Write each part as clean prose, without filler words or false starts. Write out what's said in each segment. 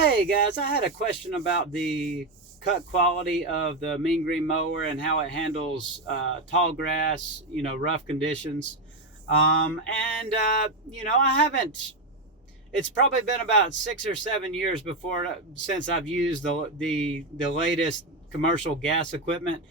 Hey guys, I had a question about the cut quality of the mean green mower and how it handles tall grass, rough conditions. I haven't. It's probably been about 6 or 7 years since I've used the latest commercial gas equipment.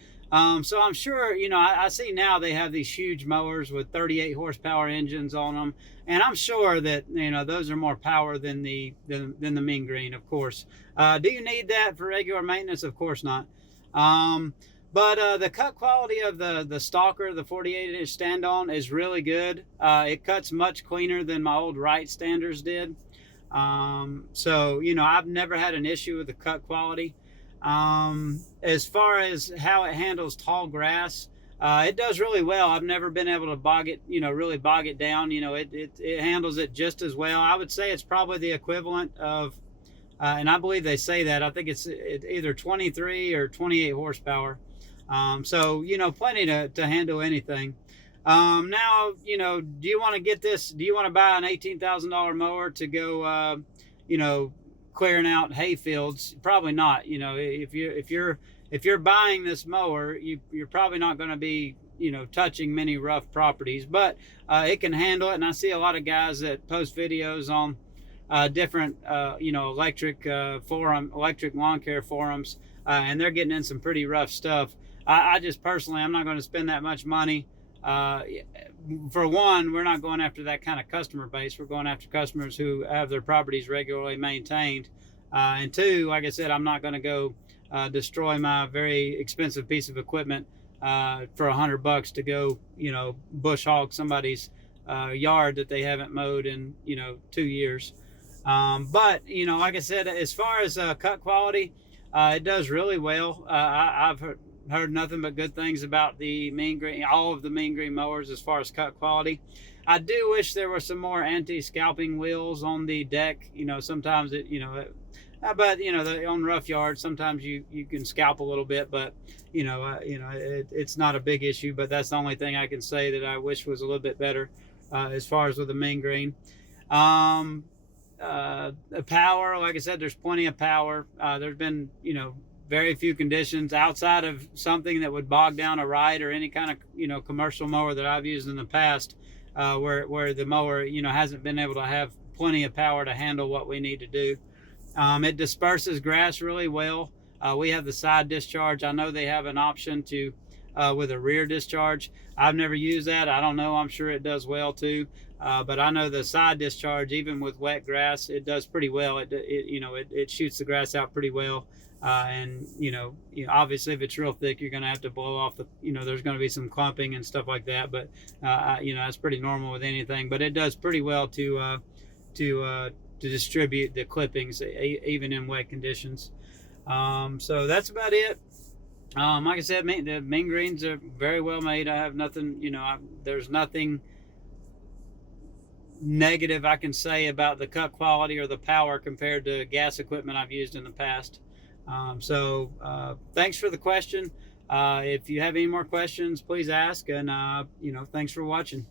So I'm sure, I see now they have these huge mowers with 38 horsepower engines on them, and I'm sure that those are more power than the mean green, of course. Do you need that for regular maintenance? Of course not. Um, but the cut quality of the Stalker, the 48-inch stand-on, is really good. It cuts much cleaner than my old Wright standards did. I've never had an issue with the cut quality. As far as how it handles tall grass, it does really well. I've never been able to really bog it down. It handles it just as well. I would say it's probably the equivalent of, and I believe they say that. I think it's either 23 or 28 horsepower. Plenty to handle anything. Now, do you want to get this? Do you want to buy an $18,000 mower to go, clearing out hay fields? Probably not. If you're buying this mower, you're probably not going to be, touching many rough properties, but it can handle it. And I see a lot of guys that post videos on different, electric lawn care forums, and they're getting in some pretty rough stuff. I just personally, I'm not going to spend that much money. For one, we're not going after that kind of customer base. We're going after customers who have their properties regularly maintained. And two, like I said, I'm not going to go destroy my very expensive piece of equipment for $100 to go, bush hog somebody's yard that they haven't mowed in, 2 years. But like I said, as far as cut quality, it does really well. I've heard nothing but good things about all of the mean green mowers as far as cut quality. I do wish there were some more anti-scalping wheels on the deck. Sometimes on rough yards, sometimes you can scalp a little bit, but it's not a big issue. But that's the only thing I can say that I wish was a little bit better as far as with the mean green. The power, like I said, there's plenty of power. There's been very few conditions outside of something that would bog down a Wright or any kind of commercial mower that I've used in the past, where the mower hasn't been able to have plenty of power to handle what we need to do. It disperses grass really well. We have the side discharge. I know they have an option to with a rear discharge. I've never used that. I don't know. I'm sure it does well too. But I know the side discharge, even with wet grass, it does pretty well. It shoots the grass out pretty well. And obviously if it's real thick, you're going to have to blow off there's going to be some clumping and stuff like that, but that's pretty normal with anything. But it does pretty well to distribute the clippings even in wet conditions. So that's about it. Like I said, the mean greens are very well made. I have nothing, there's nothing negative I can say about the cut quality or the power compared to gas equipment I've used in the past. Thanks for the question. If you have any more questions, please ask, and thanks for watching.